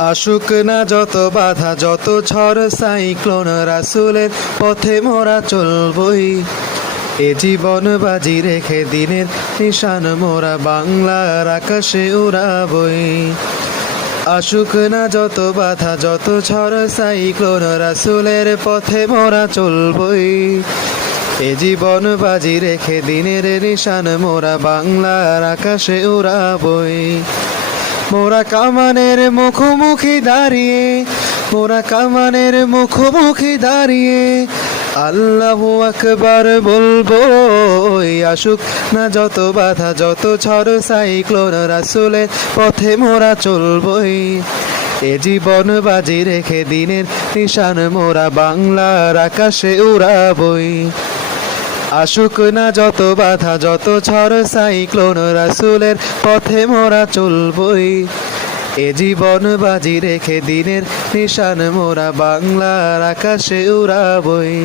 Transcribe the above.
আসুক না যত বাধা যত ঝড় সাইক্লোন, রাসূলের পথে মোরা চলবই। এ জীবন বাজি রেখে দিনের নিশান মোরা বাংলার আকাশে উড়াবই। আসুক না যত বাধা যত ঝড় সাইক্লোন, রাসূলের পথে মোরা চলবই। এ জীবন বাজি রেখে দিনের নিশান মোরা বাংলার আকাশে উড়াবই। মোরা কামানের মুখোমুখি দাঁড়িয়ে, মোরা কামানের মুখোমুখি দাঁড়িয়ে আল্লাহু আকবার বলবো। আসুক না যত বাধা যত ঝড় সাইক্লোন, রাসূলের পথে মোরা চলবই। এ জীবন বাজি রেখে দিনের নিশান মোরা বাংলার আকাশে উড়াবই। আসুক না যত বাধা যত ঝড় সাইক্লোন, রাসূলের পথে মোরা চলবই। এ জীবন বাজি রেখে দিনের নিশান মোরা বাংলার আকাশে উড়াবই।